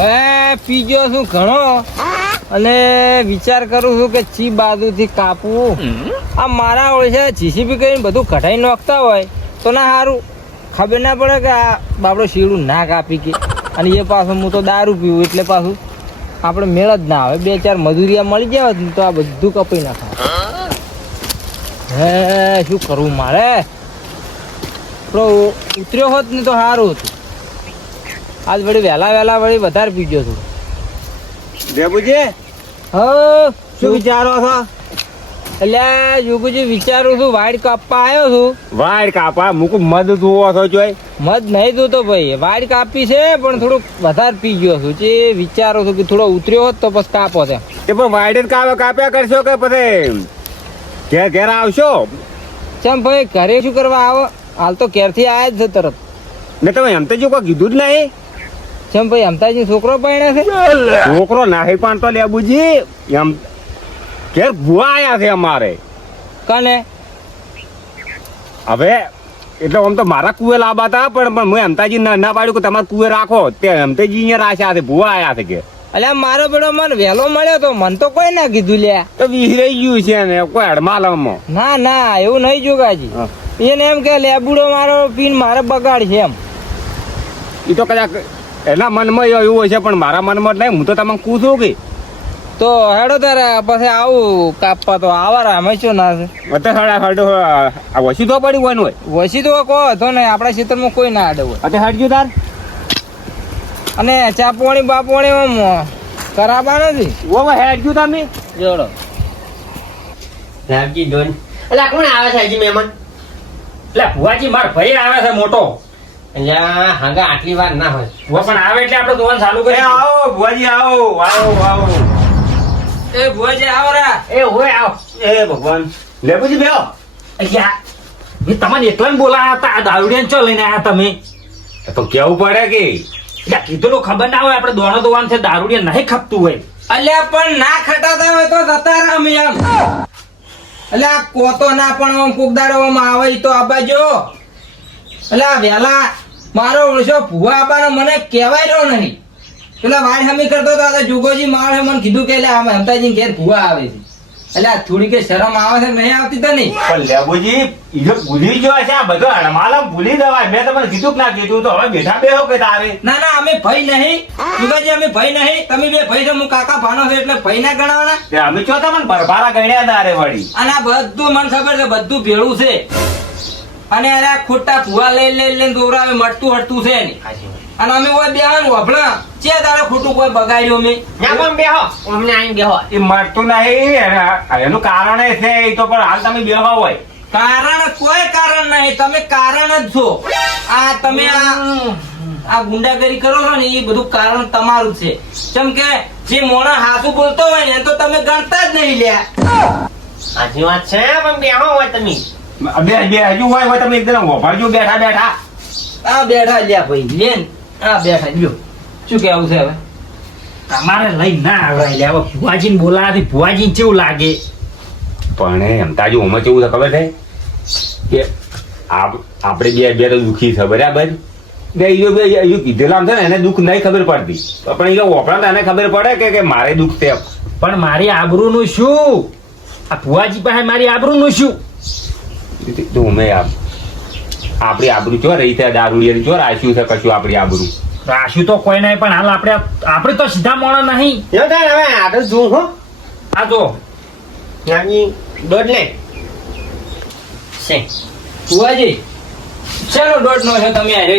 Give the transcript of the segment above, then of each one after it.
હવે પીજો છું ઘણો અને વિચાર કરું છું કે ચી બાજુથી કાપવું. આ મારા ઓળશે જીસીબી કરીને બધું કઢાઈ નાખતા હોય તો ના સારું, ખબર ના પડે કે આ બાપડો શીડું ના કાપી કે. અને એ પાછું હું તો દારૂ પીવું એટલે પાછું આપણે મેળ જ ના આવે. 2-4 મજૂરિયા મળી જાય ને તો આ બધું કપાઈ નાખાય. હે શું કરવું મારે? થોડો ઉતર્યો હોત ને તો સારું હતું. આજ વળી વહેલા વળી વધારે પીજો છું. દેબુજી હ શું વિચારો છો? એટલે યુગુજી વિચારું છું વાડ કાપવા આવ્યો છું. વાડ કાપા મૂકું મદ જોવો છો જોઈ? મધ નહીં જોતો ભાઈ, વાડ કાપી છે પણ થોડુંક વધારે પી ગયો છું. જે વિચારો છું કે થોડો ઉતર્યો હોત તો પછી કાપો છે. એ પણ વાડ જ કાપ્યા કરશો કે પછી ઘેર આવશો? ચમ ભાઈ ઘરે શું કરવા આવો? હાલ તો ઘેરથી આવ્યા જ છે તરત. ને તમે એમ તો જો કોઈ કીધું જ નહીં? ચમ ભાઈ અમતાજી છોકરો પરણ્યા છે? છોકરો નાહી પણ તો લેબુજી એમ ઘેર ભૂવા આયા છે અમારે. કને? હવે એટલે આમ તો મારા કુએ લાવવા હતા પણ મેં અમતાજી ના પાડ્યું કે તમારે કુએ રાખો. તે અમતાજી અહીંયા રાખ્યા છે, ભૂવા આયા છે કે. અલ્યા મારો બેડો મને વહેલો મળ્યો તો મને તો કોઈ ના કીધું લ્યા. તો વિહરાઈ ગયું છે ને કોઈ હડમાલમાં. ના એવું નહીં જોગાજી. એને એમ કે લેબુડો મારો પીન મારે બગાડ છે એમ. એ તો કદાચ એના મનમાં એવું હોય છે પણ મારા મનમાં નહીં. હું તો તમને પૂછું કે તો હેડો તારે પછી આવું કાપવા તો આવા અમે શું ના છે. વસી તો પડી હોય ને હોય વસી તો કહો હતો ને આપણા ક્ષેત્રમાં કોઈ ના આડે હોય. હટજો તાર. અને ચાપવાણી બાપવાણી આમ કરાબા નથી. હેડજો તમે જોડો રામજી ડોન. એટલે કોણ આવે છે હજી મહેમાન? એટલે ભુવાજી માર ભાઈ આવે છે મોટો. અહીંયા હાંગા આટલી વાર ના હોય. ભુવા પણ આવે એટલે આપણે દુકાન ચાલુ કરી. આવો ભુવાજી આવો. એ ભુવાજી આવો રા. એ હોય આવ. એ ભગવાન લેબુજી બેહો. અહીંયા મેં તમને એકલા બોલાયા હતા. આ દારૂડિયાને ચો લઈને આયા તમે? તો કેવું પડે કે એટલે કીધું ખબર ના હોય આપણે દોણો દોવાનું છે. દારૂડિયા નહીં ખપતું હોય. અલ્યા પણ ના ખટાતા હોય તો જતા રામ એમ. અલ્યા કોતો ના પણ આમ કુકદારોમાં આવે ઈ તો આબાજો. અલ્યા વેલા મારો ઓળશો ભુવા આબાનો મને કહેવાય રહ્યો નહીં. પેલા વાડ હમી કરતો તો આ જુગોજી મારે મને કીધું કે એટલે આમ હમતાજી ઘેર ભુવા આવે છે. એટલે થોડી કે શરમ આવે છે નહીં આવતી તો નહીં. પણ લેબુજી ઈજો ભૂલી ગયો છે. આ બધો હડમાલમ ભૂલી જવાય. મેં તમને કીધું કે ના કીધું તો હવે બેઠા બેહો કે તારે. ના અમે ભાઈ નહીં જુગાજી, અમે ભાઈ નહીં. તમે બે ભાઈ છો, હું કાકા ભાનો છે એટલે ભાઈ ના ગણાવાના. તે અમે છો તમને ભરભારા ગણ્યા તારે વળી. અને આ બધું મને ખબર છે બધું ભેળું છે. અને અરે આ ખોટા ભુવા લઈને દોરાવે મટતું હટતું છે નહીં. અને અમે કોઈ બેહવાનું વભળા ચે તારે ખોટું કોઈ બગાડ્યું અમે. ના પણ બેહો. અમને આઈને બેહો. એ મળતું નહીં. એનું કારણ એ છે. એ તો પણ હાલ તમે બેહો હોય. કારણ કોઈ કારણ નહીં, તમે કારણ જ છો. આ તમે આ ગુંડાગીરી કરો છો ને એ બધું કારણ તમારું છે. કેમ કે જે મોણા હાસુ બોલતો હોય ને તો તમે ગણતા જ નહીં લ્યા. સાચી વાત છે પણ બેહો હોય તમે. બે હજુ હોય તમે એકદમ વભાડજો બેઠા. આ બેઠા લ્યા ભાઈ લેન. આ બેઠા લ્યો. શું કેવું છે હવે? તમારે લઈ ના આવડાય. લે હવે ભુવાજીને બોલાવાથી ભુવાજીને કેવું લાગે? પણ એમ તાજુ ઉમર કેવું છે ખબર છે કે આપણે બે તો દુઃખી છે બરાબર. બે કીધેલા છે ને એને દુઃખ નહીં ખબર પડતી. પણ એ વપરાતા એને ખબર પડે કે મારે દુઃખ છે. પણ મારી આબરૂનું શું? આ ભુવાજી પાસે મારી આબરૂનું શું? તો ઉમે આપણી આબરૂ ચો રહી છે? દારૂડિયાની ચો રાખ્યું છે કશું આપણી આબરૂ? રાશું તો કોઈ નહીં પણ હાલ આપણે તો સીધા મોણા નહીં. જો તાર હવે આગળ જોઉં હો. આ જો રામજી દોડ લે. છે ભુવાજી શેનો દોઢ નો છે તમે અરે?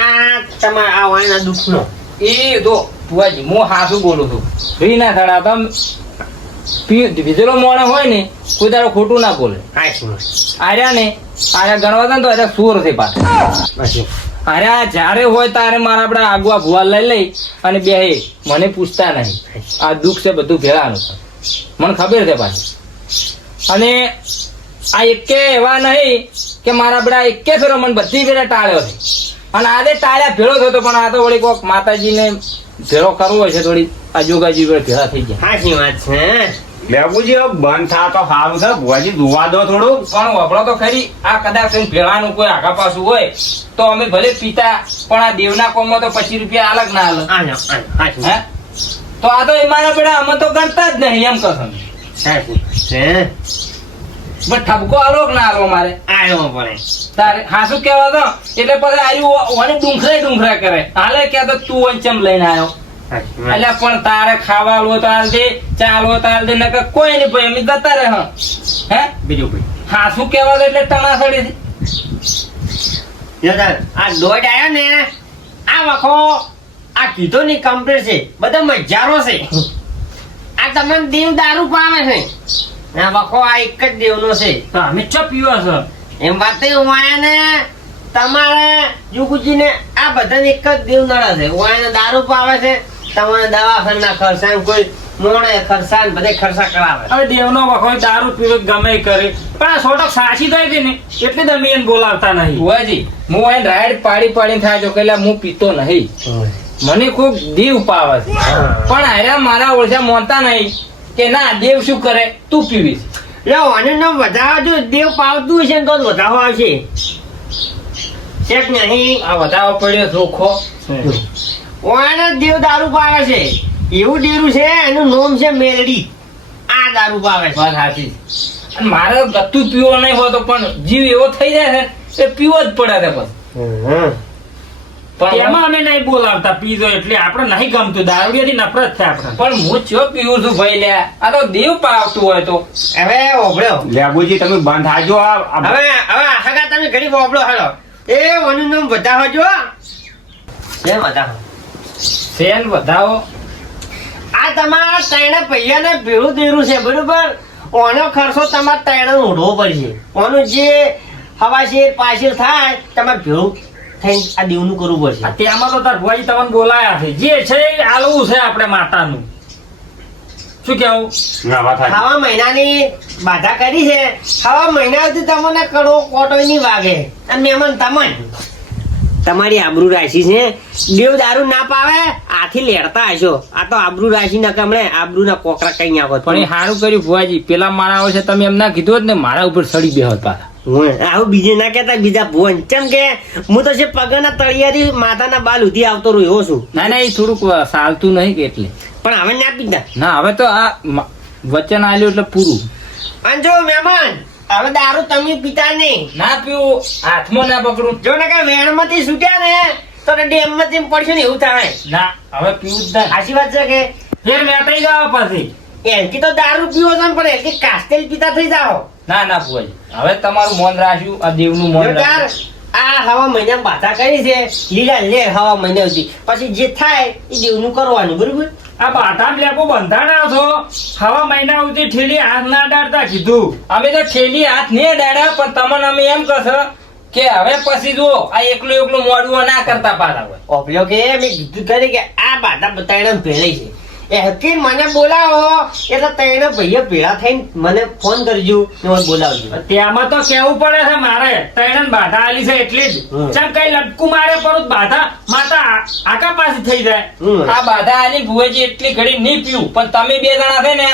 આ તમારા આ વાયના દુઃખનો. એ તો ભુવાજી હું હાસુ બોલું છું. રી ના થડા તમે વિધેલો મોણો હોય ને કોઈ તારો ખોટું ના બોલે. આર્યા ને આર્યા ગણવા ને તો આર્યા સુર છે પાછા. અરે જયારે હોય તારે મારા આપડે આગવા ભુવા લઈ અને બે મને પૂછતા નહીં. આ દુઃખ છે બધું ભેળાનું મને ખબર છે પાછી. અને આ એકે એવા નહીં કે મારા બડા એકે ફેરો મને બધી ફેરા ટાળ્યો છે. અને આજે ટાળ્યા ભેળો થતો પણ આ તો વળી કોક માતાજીને ભેળો કરવો હોય છે થોડી આ જોગાજી ભેળા થઈ ગયા. સાચી વાત છે. લેબુજી હવે બંધ થા તો સારું છે ભુવાજી જોવા દો થોડું. પણ વપડો તો ખરી આ કદાચ એમ ભેળાનું કોઈ આગા પાછું હોય તો અમે ભલે પીતા પણ આ દેવના કોમમાં તો 25 રૂપિયા અલગ ના હાલે હે તો આ તો મારા બેડા અમે તો ગણતા જ નહીં એમ કહો બટ ઠપકો આલો કે ના આલો મારે આવ્યો પડે તારે હાસુ કેવા તો એટલે પછી આયુ ઓને ડુંખરા કરે હાલે કે તો તું વંચમ લઈને આવ્યો એટલે પણ તારે ખાવા લો તો હાલ દે ચાલો તો હાલ દે નકર કોઈ નહીં ભાઈ અમે જતા રહે હે બીજું કોઈ હાસુ કેવા તો એટલે ટણાસડી આ દોડ આવ્યો ને આ વખો આ કીધો ની કમ્પ્લીટ છે બધા મજારો છે આ તમને દેવ દારૂ પાવે છે આ વખો આ એક જ દેવનો છે તો અમે ચો પીવો છો એમ વાત ને તમારે જુગુજીને આ બધાને એક જ દેવ નડે છે વાયને દારૂ પાવે છે તમારે દવાખાના ખર્ચા કોઈ મોણે ખર્ચા ને બધે ખર્ચા કરાવે હવે દેવનો વખો દારૂ પીવો ગમે ઈ કરે પણ આ છોટક સાચી થઈ હતી ને એટલે જ અમે એને બોલાવતા નહીં. બુઆજી હું અહીં રાઈડ પાડીને થાજો કે હું પીતો નહીં મને ખૂબ દેવ પાવે છે પણ આયા મારા ઓળખા મોનતા નહીં કે ના દેવ શું કરે તું પીવીશ લો અને નામ વધારવા જો દેવ પાવતું હશે ને તો જ વધાવો આવશે ચેક નહીં આ વધાવો પડ્યો ચોખ્ખો ઓને દેવ દારૂ પાવે છે એવું દેરું છે એનું નામ છે મેલડી આ દારૂ પાવે છે વાત સાચી અને મારે ગતું પીવો નહીં હોતો પણ જીવ એવો થઈ જાય છે એ પીવો જ પડે છે બસ પણ એમાં અમે નહીં બોલાવતા પીધો એટલે આપણે નહીં ગમતું દારૂડિયાથી નફરત છે આપણે. પણ હું ચો પીવું છું ભાઈ લ્યા આ તો દેવ પાવતું હોય તો હવે ઓબળ્યો લેબુજી તમે બંધ થાજો હવે આખા તમે ઘડી ઓબળો હાલો એ ઓનું નામ વધાવો જો છે વધાવો સેન વધાવો આ તમારા ત્રણે પૈયાને ભેળું દેરું છે બરોબર ઓનો ખર્ચો તમારે ત્રણે ઉઠવો પડશે ઓનું જે હવાશેર પાછળ થાય તમારે ભેળું થઈને આ દેવનું કરવું પડશે આ તેમાં તો તાર ભુવાજી તમને બોલાયા છે જે છે એ આલવું છે આપણે માતાનું. શું કેવું? ના વાત સાચી. ખાવા મહિનાની બાધા કરી છે ખાવા મહિના સુધી તમને કડો કોટો નહીં વાગે અને મહેમાન તમને તમારી આબરૂ રાશિ છે દેવ દારૂ ના પાવે આથી લેડતા હશો આ તો આબરૂ રાશિ ના કમળે આબરૂ ના કોકરા કઈ નાખો પણ એ સારું કર્યું ભુવાજી પેલા મારા હોય છે તમે એમ ના કીધું જ ને મારા ઉપર સડી બેહો પાછા આવું બીજે ના કેતા બીજા ભુવન ચમ કે હું તો છે પગના તળિયાથી માથાના બાલ ઉધી આવતો રહ્યો એવો છું ના ના એ થોડુંક ચાલતું નહીં કે એટલે પણ હવે ના પીતા ના હવે તો આ વચન આલ્યું એટલે પૂરું અને જો મહેમાન હવે દારૂ તમે પીતા નહીં ના પીવું હાથમાં ના પકડું જો ને કે વેણ માંથી છૂટ્યા ને તો ડેમ માંથી પડશે ને એવું થાય ના હવે પીવું જ ના સાચી વાત છે કે ફેર વેટાઈ જાવ પછી એનથી તો દારૂ પીવો છે ને પણ એનથી કાસ્ટેલ પીતા થઈ જાઓ ના ના ભુવાજી હવે તમારું મોન રાખ્યું આ દેવનું મોન જો તાર રાખ્યું આ હવા મહિના બાધા કરી છે લીલા લે હવા મહિના સુધી પછી જે થાય એ દેવનું કરવાનું બરોબર આ બાધા લેપો બંધાણા છો હવા મહિના સુધી ઠેલી હાથ ના ડાળતા કીધું. અમે તો ઠેલી હાથ નહીં અડાડ્યા પણ તમને અમે એમ કહેશો કે હવે પછી જુઓ આ એકલું મોડું ના કરતા પાછા હોય ઓપલો કે મેં કીધું ખરી કે આ બાધા બતાવીને ભેળી છે એ હકી મને બોલાવો એટલે તઈને ભાઈઓ ભેળા થઈને મને ફોન કરજો ને મને બોલાવજો તેમાં તો કેવું પડે છે મારે તૈણ બાધા આલી છે એટલે જ ચમ કઈ લટકું મારે પર બાધા માતા આકા પાછી થઈ જાય. આ બાધા આલી ભુવાજી એટલી ઘડી નહીં પીવું પણ તમે બે જણા છે ને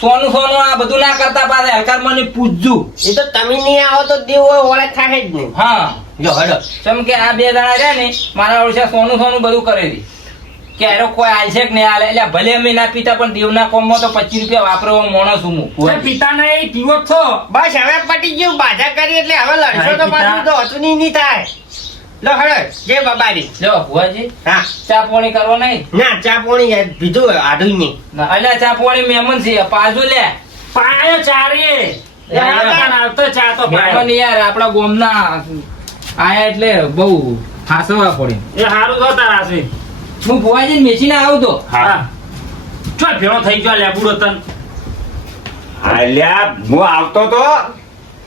સોનું આ બધું ના કરતા પાછા હલકાર મને પૂછજો એ તો તમે નહીં આવો તો દેવ ઓળખ થાય જ નહીં હા જો હડો જેમ કે આ બે જણા છે ને મારા ઓળખ્યા સોનું બધું કરે છે કે એનો કોઈ આલશે કે નહીં આલે એટલે ભલે અમે ના પીતા પણ દેવના કોમમાં તો 25 રૂપિયા વાપરવા મોણસ હું પિતા ને પીવો જ છો બસ હવે પટી ગયું બાધા કરી એટલે હવે લડશો તો પાછું તો હતું નહીં થાય લો હડો જય બાબારી જો ભુવાજી હા ચા પાણી કરવો નહીં ના ચા પાણી પીધું આડું નહીં ના એટલે ચા પાણી મહેમાન છે પાછું લે પાયો ચારીએ આવતો ચા તો મહેમાન પાયો યાર આપણા ગોમના આયા એટલે બહુ હાસવા પડે એ હારું તો તારા છે હું ભુવાજી મેચીને આવું તો હા ચો ભેળો થઈ ગયો લેબુડો તન અલ્યા હું આવતો તો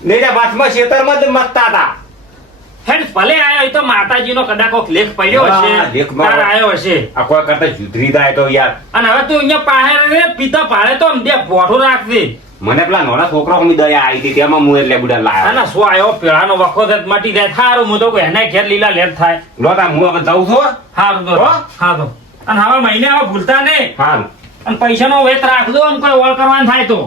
ને બસમાં ખેતરમાં જ મતતા હતા હેડ ભલે આયો એ તો માતાજીનો કદાચ કોક લેખ પડ્યો હા, હશે લેખમાં. તાર આયો હશે આ કોઈ કરતા જુદરી થાય તો યાર અને હવે તું અહીંયા પાહે રે પિતા પાડે તો આમ દે પોઠો રાખજે મને પેલા નાના છોકરા ની દયા આવી હતી તેમાં હું એટલે બુડા લાવ્યો અને શું આયો પેલાનો વખો જ મટી જાય થારું હું તો કોઈ એના ઘેર લીલા લેટ થાય લો તા હું હવે જાઉં છું હારું તો હો? હા તો અને હવે મહિને હવે ભૂલતા નહીં હા અને પૈસાનો વેત રાખજો આમ કોઈ ઓળ કરવાનું થાય તો